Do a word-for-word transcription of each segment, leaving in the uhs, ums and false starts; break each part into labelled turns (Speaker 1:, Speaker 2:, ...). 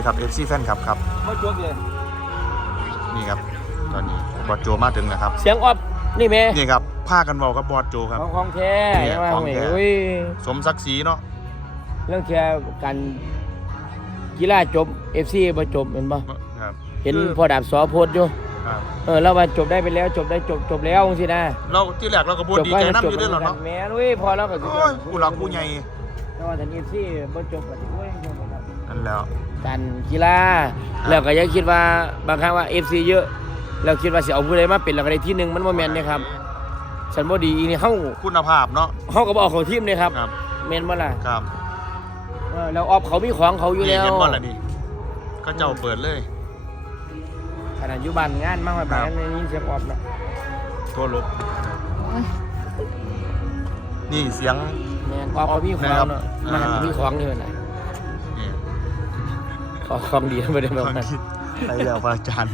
Speaker 1: ครับ เอฟ ซี แฟนครับครับ
Speaker 2: เขาจบเลย
Speaker 1: นี่ครับตอนนี้บอสโจมาถึงแล้วครับ
Speaker 2: เสียงออบนี่แม่
Speaker 1: นี่ครับพากันเว้ากับบอสโจครับ
Speaker 2: ของของแท้
Speaker 1: เนี่ย
Speaker 2: ว่า
Speaker 1: ของแท้
Speaker 2: โอ้ย
Speaker 1: สมศักดิ์ศรีเนาะ
Speaker 2: เรื่องแค่การกีฬาจบ เอฟ ซี บ่จบเห็นบ่
Speaker 1: ครับ
Speaker 2: เห็นพอดาบสอโพดอยู่
Speaker 1: ครับ
Speaker 2: เออแล้วว่าจบได้ไปแล้วจบได้จบจบแล้วจังซี่นะ
Speaker 1: เราที่แรกเราก็บ่ดีใจนำอยู่ด้วยเหรอเนาะ
Speaker 2: แม่นเว้ยพอแล้วก็สิ
Speaker 1: โอ้ยผู้หลักผู้ใหญ่
Speaker 2: แต่ว่าท่าน เอฟ ซี บ่จบก็สิโอ้ยจบบ่ครับ
Speaker 1: นั่นแล้ว
Speaker 2: การกีฬาแล้วก็ยังคิดว่าบางครั้งว่า เอฟ ซี เยอะแล้วคิดว่าสิเอาผู้ใดมาเป็นแล้วก็ได้ที่หนึ่งมันบ่แม่นเด้ครับฉันบ่ดีอีนี่เฮา
Speaker 1: คุณภาพเนาะ
Speaker 2: เฮาก็บ่เอาเข้าทีมเด้ครับ
Speaker 1: ครับ
Speaker 2: แม่นบ่ล่ะ
Speaker 1: ครับ
Speaker 2: เออแล้วออฟเขามีของเขาอยู่
Speaker 1: นี่
Speaker 2: แล้ว
Speaker 1: เห็นบ่ล่ะนี่ก็เจ้าเปิดเลย
Speaker 2: ขนาดอยู่บ้านงานมากไปบ้านนี่ยินเสียงออฟนะ
Speaker 1: โทรลบนี่เสียง
Speaker 2: แม่นออฟเขามีของเนาะ
Speaker 1: นะครับ
Speaker 2: มันมีของนี่น่ะ
Speaker 1: นี่
Speaker 2: ของของดีบ่ได้แบบนั้น
Speaker 1: ไปแล้วพระอาจารย์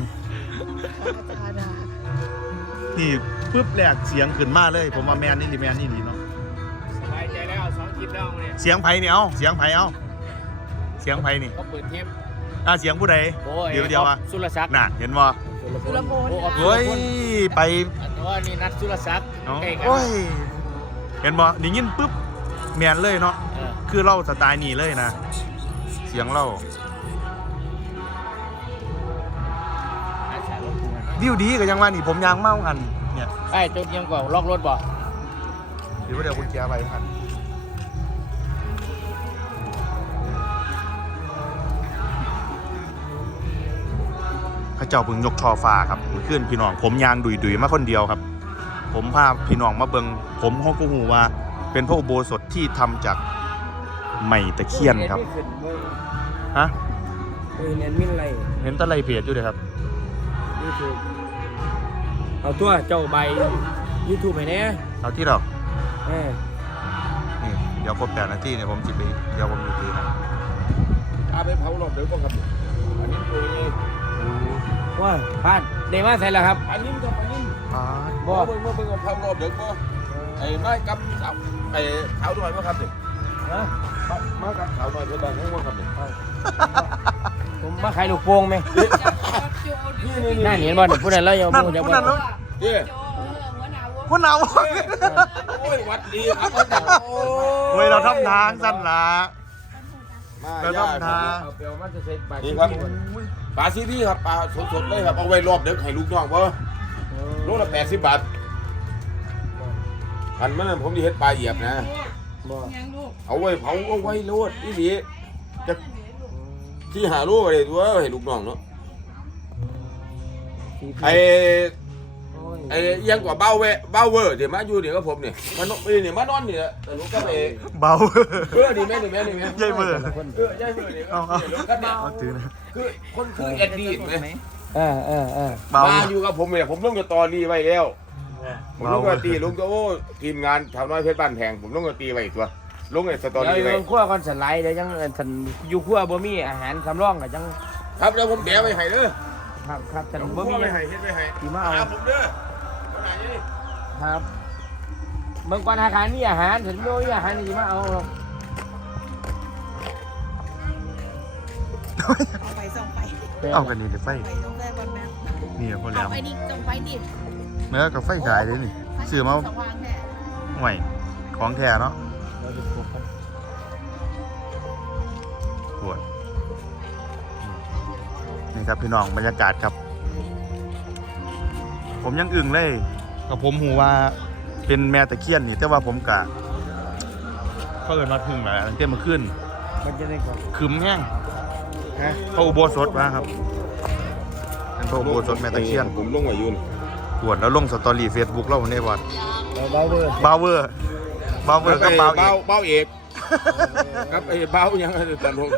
Speaker 1: นี่ปึ๊บแรกเสียงขึ้นมาเลย ผมว่าแมนนี่ดิแมนนี่ดีเนาะ
Speaker 2: สบายใจแล้วสองคลิปแล้วเนี่ย
Speaker 1: เสียงไผ่นี่เอาเสียงไผ่เอาเสียงไผ่นี่
Speaker 2: เขาเปิดเทป
Speaker 1: อ่าเสียงผู้ใด
Speaker 2: โอ้ย
Speaker 1: เดี๋ยวเดียวอ่ะ
Speaker 2: สุรศักดิ์
Speaker 1: น่ะเห็นบ่
Speaker 2: สุรพล
Speaker 1: เฮ้ยไป
Speaker 2: อันว่านี่นัดสุรศักดิ์
Speaker 1: เนาะ
Speaker 2: ใกล้กัน
Speaker 1: โอ้ยเห็นบ่ได้ยินปึ๊บแมนเลยเนาะ
Speaker 2: เออ
Speaker 1: คือเล่าสไตล์นี้เลยนะ เสียงเล่า
Speaker 2: อาสาลงทุน
Speaker 1: วิวดีก็ยังว่านี่ผมยางเมากันเนี่ย
Speaker 2: ไอ้จุดยังก่อนล็อกรถบ่
Speaker 1: เดี๋ยวเดี๋ยวคุณแกไปกันข้าเจ้าเพิ่งยกช่อฟ้าครับขึ้นพี่น้องผมยางดุยดุยๆมาคนเดียวครับ ผมพาพี่น้องมาเบิงผมเขาก็หูว่า เป็นพระอุโบสถที่ทำจากไม้ตะเคียนครับฮะ
Speaker 2: เออเน้นมินไร
Speaker 1: เห็นตะไลเพจอยู่เลยครับ
Speaker 2: ยูทูบเอาตัวเจ้าใบยูทูบให้แน่
Speaker 1: เอาที่เรา
Speaker 2: เออ
Speaker 1: นี่เดี๋ยวครบแปดนาทีเนี่ยผมจิบไปเดี๋ยวผมอยู่ทีนะ
Speaker 3: อาไปเผาหลบเดี๋ยวก็ครับอันนี้คือ
Speaker 2: ว่าพลาดเดมาใส่แล้วครับ
Speaker 3: อันนี้กับอันนี้
Speaker 1: อ๋อ
Speaker 2: บ่
Speaker 3: เมื่อเมื่อเมื่อเผาหลบเดี๋ยวก็ไอ้ไม้กับเสาไอ้เท้าหน่อยมั้งครับเนี่ย
Speaker 2: ฮะ
Speaker 3: ไม้กับเท้าหน่อยเพื่อนบ้านมั้งครับเนี่ย
Speaker 2: ผมมาขายลูกโป่งไหม
Speaker 3: นี่นี่นี่
Speaker 2: น่าเห็นบ่เนี่ยผู้ใดแล้วยัง
Speaker 1: นั่น
Speaker 2: บ่จะ
Speaker 1: ผู้
Speaker 2: บ่
Speaker 1: นั้นแล้ว
Speaker 3: เย้
Speaker 1: ผู้นาว
Speaker 3: โอ้ยวัดดีครับโอ้
Speaker 1: เว้ยเราทำทางสั้นละ
Speaker 3: มา
Speaker 1: เรา
Speaker 3: ย่า
Speaker 1: ทำทาง
Speaker 2: เอาเปลวมันจะเสร็จไป
Speaker 3: นี่ครับปลาซีพี่ครับปลาสดๆเลยครับเอาไว้รอบเดี๋ยวให้ลูกน้องเพราะโลละแปดสิบบาทอันนั้นผมจะเฮ็ดปลาเหยียบนะ
Speaker 2: บ่
Speaker 3: เอาไว้เผาเอาไว้โลดอีหลีจะที่หาลูกไปเลยตัวให้ลูกน้องเนาะไอ้ไอ้ยังกว่าเบ้าเวเบ้าเวอร์เดี๋ยวมาอยู่เดี๋ยวกับผมเนี่ยมันเนี่ยมานอนเนี่ยแต่ลูกก็ไป
Speaker 1: เบา
Speaker 3: เออดีแม่ดีแม่ดีแม่
Speaker 1: ใหญ่เบอร์
Speaker 3: เออใหญ่เบอร์เนี่ย
Speaker 1: เอาเอา
Speaker 3: ลูกก็เนี่ย
Speaker 1: เอาถือนะ
Speaker 3: คือคนคือเอ็ดดี้ไหม
Speaker 2: เออเออเออ
Speaker 1: เบา
Speaker 3: มาอยู่กับผมเนี่ยผมต้องจะตอรีไว้แล้วผมต้องจะตีลุงก็โอ้ทีมงานทำน้อยเพชรบ้านแพงผมต้องจะตีไว้อีกตัวลุงเนี่ยสตอ
Speaker 2: เดี๋ยว
Speaker 3: รี่ไว้
Speaker 2: ยังคั่วก่อนสไลด์เดี๋ยวยังท่านอยู่คั่วบ่มีอาหารสำรองก็จัง
Speaker 3: ครับแล้วผมแบะไว้ให้เด้อ
Speaker 2: ครับครับท่าน
Speaker 3: ผม
Speaker 2: บ่มี
Speaker 3: ไว้ให้เฮ็ดไว้ให้
Speaker 2: ที่มาเอา
Speaker 3: หผมเด้อคนไหนนี่
Speaker 2: ครับเบิ่งก่อนอาหารมีอาหารถึงบ่มีอาหารสิมาเอาหรอก
Speaker 4: เอาไปส่งไป
Speaker 1: เอากันนี่เดี๋ยวไฟ
Speaker 4: ไปต้องได้วันนั้น
Speaker 1: นี่พอแหล
Speaker 4: เอา
Speaker 1: ม
Speaker 4: ไปดิส่งไปดิ
Speaker 1: เมื่อกับไฟฉายเลยนี่ซื้อมา
Speaker 4: สว่างแท้
Speaker 1: ห่วยของแท้เนาะปวดนี่ครับพี่น้องบรรยากาศครับ ผมยังอึ้งเลยกับผมหูว่าเป็นแม่ตะเคียนนี่แต่ว่าผมกะเขาเอินมาถึงแหละตั้งแต่เมื่อคืน
Speaker 2: มันจะได้ก่อน
Speaker 1: คืมแห้ง
Speaker 2: ฮะ
Speaker 1: พระอุโบสถมาครับเป็นพระอุโบสถแม่ตะเคียน
Speaker 3: ผมลงไว้อยู่นี่
Speaker 1: ปวดแล้วลงสตอรี่เฟซบุ๊กเราในวัน
Speaker 2: เบาเบอร์
Speaker 1: บาวเวอร์บาวเวอร์กับเบาวเอ
Speaker 3: เบ้าก เบ้าเอกครับไอ้เบ้ายังไงตลก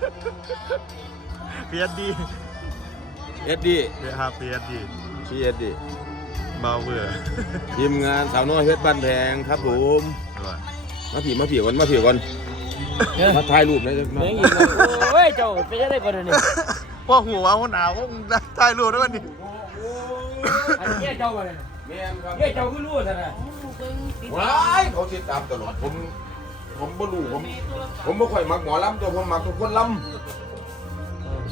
Speaker 1: เพียดดี
Speaker 3: เอ็ดดี้
Speaker 1: เพียฮาเพียดดี
Speaker 3: พี่เอ็ดดี้
Speaker 1: บาวเวอร์
Speaker 3: ทีมงานสาวน้อยเพชรบ้านแพงครับผมมาผีมาผีก่อนมาผีก่อนมาถ่ายรูปเลย
Speaker 2: เลี้ยงอีกเลยโอ้ยเจ้าไปจะได้ก่อนเดี๋ยวนี้
Speaker 1: พ่อหัวหัวหนาวว่ามึงได้ถ่ายรูปด้วยวันนี้
Speaker 2: อันนี้เจ้าก่อนเลย
Speaker 3: แม่นครับ
Speaker 2: เฮ้ยเจ้าคือรู้ซะนะ
Speaker 4: ลูกเบิ้งติด
Speaker 3: ว้ายเขาติดตามตลอดผมผมบ่รู้ผมผมไม่ค่อยมักหมอลำตัวผมมักทุกคนลำ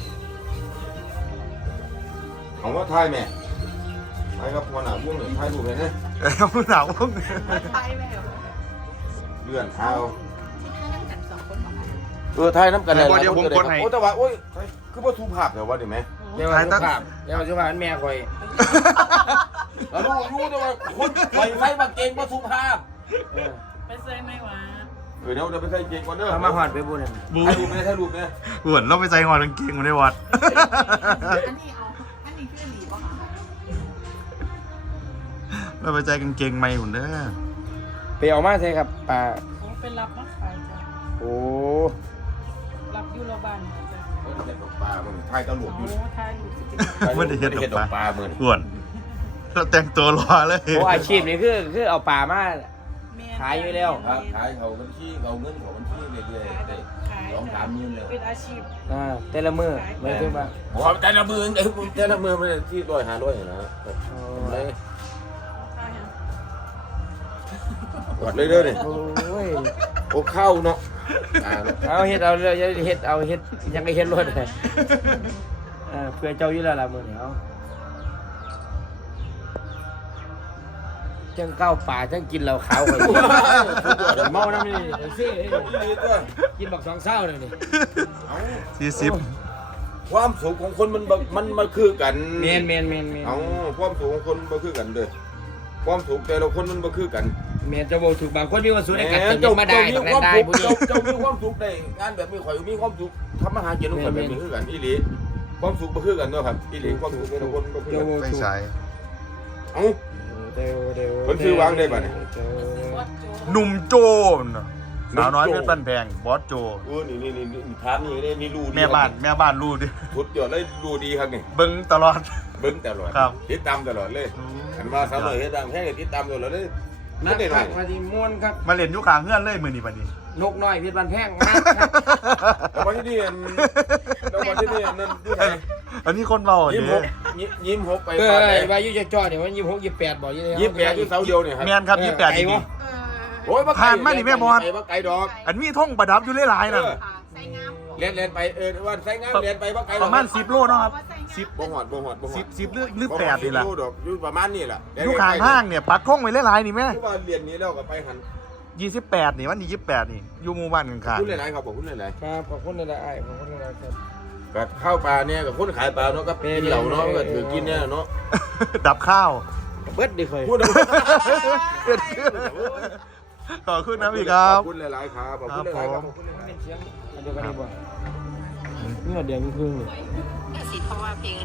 Speaker 3: ของว่าทายแม่ไปกับหัวหน้าพวกนี่ทายรูปเลยนะ
Speaker 1: เอ้ยเอาหนาวพวก
Speaker 4: ไปแม่
Speaker 3: เลื่อนเท้า
Speaker 4: ที่ท่านั่งกันสองคนบอกว่า
Speaker 3: เออทายน้ำกัน
Speaker 1: เดี๋ยวผมกดให้
Speaker 3: โอ้แต่ว่าโอ้ยคือว่าทูภาพแต่ว่าดิแม่
Speaker 2: เดี๋ยวว่าสุภาพเดี๋ยวว่าสุภาพมันแม่คอย
Speaker 3: เรารู้รู้แต่ว่าคนปล่อยไฟมาเก่งว่าทูภาพ
Speaker 2: เออ
Speaker 4: ไปเซยไม่หวา
Speaker 3: เออเดี๋ยวเดี๋ยวไปใส่เก่งก่อนเด้อ
Speaker 2: เขามาหอดไปบุญนั่น
Speaker 1: บู
Speaker 3: ถ่ายรูปเนี่ยถ่ายรูปเนี่ย
Speaker 1: หวนเราไปใจหอนกางเกงมาในวัด
Speaker 4: อันนี้เอาอันนี้คือหลีป่ะคะ
Speaker 1: เราไปใจกางเกงไม่หุ่นเด้อ
Speaker 2: ไปเอามาใช่ครับป่า
Speaker 4: โอ้เป็นรับมาขายจ้ะ
Speaker 2: โอ้
Speaker 4: รับยูโรบันจ้ะ
Speaker 3: เห็ดดอกปลามึงถ่ายตำรวจ
Speaker 4: โอ้
Speaker 3: อยู่
Speaker 4: ทายอยู่สิ
Speaker 1: ไม่ได้เห็ดดอกปลา
Speaker 3: ปลามึง
Speaker 1: หวนเราแต่งตัวรอเลย
Speaker 2: โหอาชีพนี่คือคือเอาป่ามา
Speaker 4: แม่
Speaker 2: ขายอยู่แล้ว
Speaker 3: ครับขายเขาบัญชีเขาเงินเขาบัญชีเรื่อยๆได้
Speaker 4: ขาย
Speaker 3: สองสามหมื่นเลย
Speaker 4: เป็นอาชีพ
Speaker 2: อ่าแต่ละมือไม่ถึงว่า
Speaker 3: ผมว่าแต่ละมือเอ้ยแต่ละมือมันที่ร้อยห้าร้อยนะเลย
Speaker 4: ทายฮะ
Speaker 3: กดเลยเด้อเนี่ย
Speaker 2: โอ้ย
Speaker 3: โอ้เข้าเนาะอ่าเนาะ
Speaker 2: เอาเฮ็ดเอาเลยเฮ็ดเอาเฮ็ดยังไงเฮ็ดรถเลยเออเพื่อเจ้าอยู่แล้วล่ะมื้อนี้เอาจังก้าวป่าจังกินเหล้าขาวกันเมาน้ำนี่ซิ
Speaker 3: ดีตัว
Speaker 2: กินบักสองเศร้าเลยนี่
Speaker 3: เอา
Speaker 1: สี่สิบ
Speaker 3: ความสุขของคนมันบ่มันมันคือกัน
Speaker 2: เมนเมนเมนเมน
Speaker 3: เอาความสุขของคนมันคือกันเด้อความสุขแต่ละคนมันบ่คือกัน
Speaker 2: เมนจะบอกถูกบางคนมีความสุขในการ
Speaker 3: แห
Speaker 2: กินมาได้
Speaker 3: เจ้า
Speaker 2: ตรง
Speaker 3: มี
Speaker 2: นั้นได้
Speaker 3: ความ
Speaker 2: ผู้
Speaker 3: สุ
Speaker 2: นี้
Speaker 3: ขเจ้าเจ้ามีความสุขได้งานแบบมีข่อยมีความสุขทำมาหากินของข่อยแบบนี้คือกันอีหลีความสุขบ่คือกันเนาะครับอีหลีความสุขแต่ละคนบ่คือกัน
Speaker 1: ไม่ใช่
Speaker 3: เอ้า
Speaker 2: เดี๋ยวเดี๋ยว
Speaker 3: คนชื่อวางได้ป่ะเนี่ย
Speaker 4: วัดโจ
Speaker 1: หนุ่มโจมันน่ะสาวน้อยเพชรบ้านแพงบอสโจ
Speaker 3: โอ้นี่นี่นี่นี่ถามนี่นี่นี่รู้ดี
Speaker 1: แม่บ้านแม่บ้านรู้ดิ
Speaker 3: สุดยอดเลยรู้ดีครับนี่
Speaker 1: เบิ้งตลอด
Speaker 3: เบิ่งตลอด
Speaker 1: ครับ
Speaker 3: ติดตามตลอดเลยอันว่าสาวน้อยเฮ็ดตามแค่ติดตามตลอดเลย
Speaker 2: นั
Speaker 3: นั
Speaker 2: ก
Speaker 3: กได้ห
Speaker 2: ขั
Speaker 3: น่อย
Speaker 2: กมาที่ม้วนครับ
Speaker 1: มาเล่นอยุคางเงื่อนเลยมือนี้บัดนี้
Speaker 2: นกน้อยพิษบันแพงมากครับ
Speaker 3: แล้ววันที่นี่อันแล้ววันที่นี่อันนั่นดูไทย
Speaker 1: อันนี้คนเบา
Speaker 3: ยิ้มห
Speaker 1: เนี่
Speaker 3: ก
Speaker 1: ย
Speaker 3: ยิ้มยิ้มหกไป
Speaker 2: เอ
Speaker 3: ปา
Speaker 2: อ
Speaker 3: ไหน
Speaker 2: วายุจะจ่อเนี่ยมันยี่หกยี่แปดบอกยี่
Speaker 3: ยิ้มแปดที่เสาเดียวเนี่ยครับ
Speaker 1: แมนครับยี่แปด
Speaker 2: ไก่
Speaker 1: ดี
Speaker 2: วะ
Speaker 4: เออ
Speaker 3: โอ้ย
Speaker 1: ผ่านมานี่แม่บอล
Speaker 3: ไก่ว่าไก่ดอก
Speaker 1: อันมีท่องประดับอยู่หลายๆนั่น
Speaker 3: เออ
Speaker 4: ค่ะใส่งาม
Speaker 3: เรียนเรียนไปเออว่าใส่งามเรียนไปว่าไก่ดอก
Speaker 1: ประมาณสิบโลเนาะครับสิบ
Speaker 3: บ่หอดบ่หอดบ่หอ
Speaker 1: สิ
Speaker 3: ด
Speaker 1: บสิบหรือหรือแปดนี่แหละ
Speaker 3: บ่หอสิบโดอกอยู่ประมาณนี้แหละ
Speaker 1: อยุคางห้างเนี่ยปักท่องไว้หลายๆนี่แม่
Speaker 3: คือว่าเรียนนี้แล้วก็ไปหัน
Speaker 1: ยี่สิบแปดนี่วันที่ยี่สิบแปดนี่อยู่หมู่บ้านข้าง
Speaker 3: พูดหลายๆครับบอกพูดหลาย
Speaker 2: ครับขอบคุณนะไอ้ขอบคุณนะครั
Speaker 3: ๆ
Speaker 2: บ
Speaker 3: ก็ข้าวปลาเนี่ยกับคนขายปลาเนาะก็กินเหล่าเนาะก็ถือกินเนี่ยเนาะ
Speaker 1: ๆ ดับข้าว
Speaker 2: เบิดดิเคย
Speaker 3: พูดเอา
Speaker 1: ขอบคุณนะพี่ครับ
Speaker 3: ขอบคุณหลายๆครับขอบคุณหลายๆครับขอบคุณหลายๆ
Speaker 2: เป็นเสียงอันเดียวกันดีกว่านี่เดียวมีครึ่งนี่
Speaker 4: สิเพราะว่าเพลง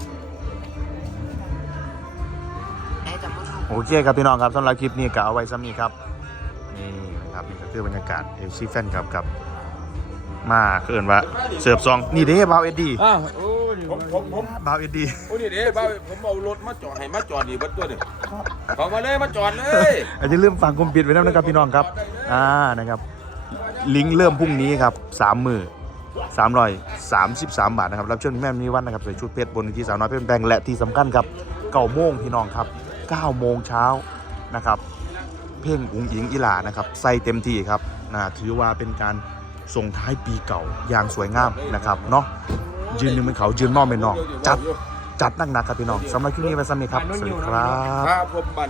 Speaker 4: ได้แต่ไม่รู้
Speaker 1: โอเคครับพี่น้องครับสำหรับคลิปนี้ก็เอาไว้ซ้ำนี้ครับนี่นะครับนี่ก็คือบรรยากาศเอฟซีแฟนครับกับมาเกินว่าเสิร์ฟซองนี่เด้บาวเอ็ดดี้
Speaker 2: อ้าวโอ้ย
Speaker 3: ผมผมผม
Speaker 1: บาวเอ็ดดี้
Speaker 3: โอ้นี่เด้บ้าผมเอารถมาจอดให้มาจอดดีเบัดตัวนี่เขามาเลยมาจอดเลย
Speaker 1: อาจจะเริ่มฟังกลมปิดไว้แล้วนะครับพี่น้องครับอ่านะครับลิงก์เริ่มพรุ่งนี้ครับสามมือสามร้อยสามสิบสามบาทนะครับรับเชิญแม่มีวันนะครับใส่ชุดเพชรบนที่สาวน้อยเพชรแบงและที่สำคัญครับเก้าโมงพี่น้องครับเก้าโมงเช้านะครับเพลงอุ๋งอิงอีหลานะครับใส่เต็มที่ครับนะถือว่าเป็นการส่งท้ายปีเก่าอย่างสวยงามนะครับเนาะยืนหนึ่งเป็นเขายืนนอกเป็นนอกจัดจัดหนักๆครับพี่น้องสำหรับคลิปนี้ไปซ้ำนี้ครับสวัสดีครับ
Speaker 3: ครับผม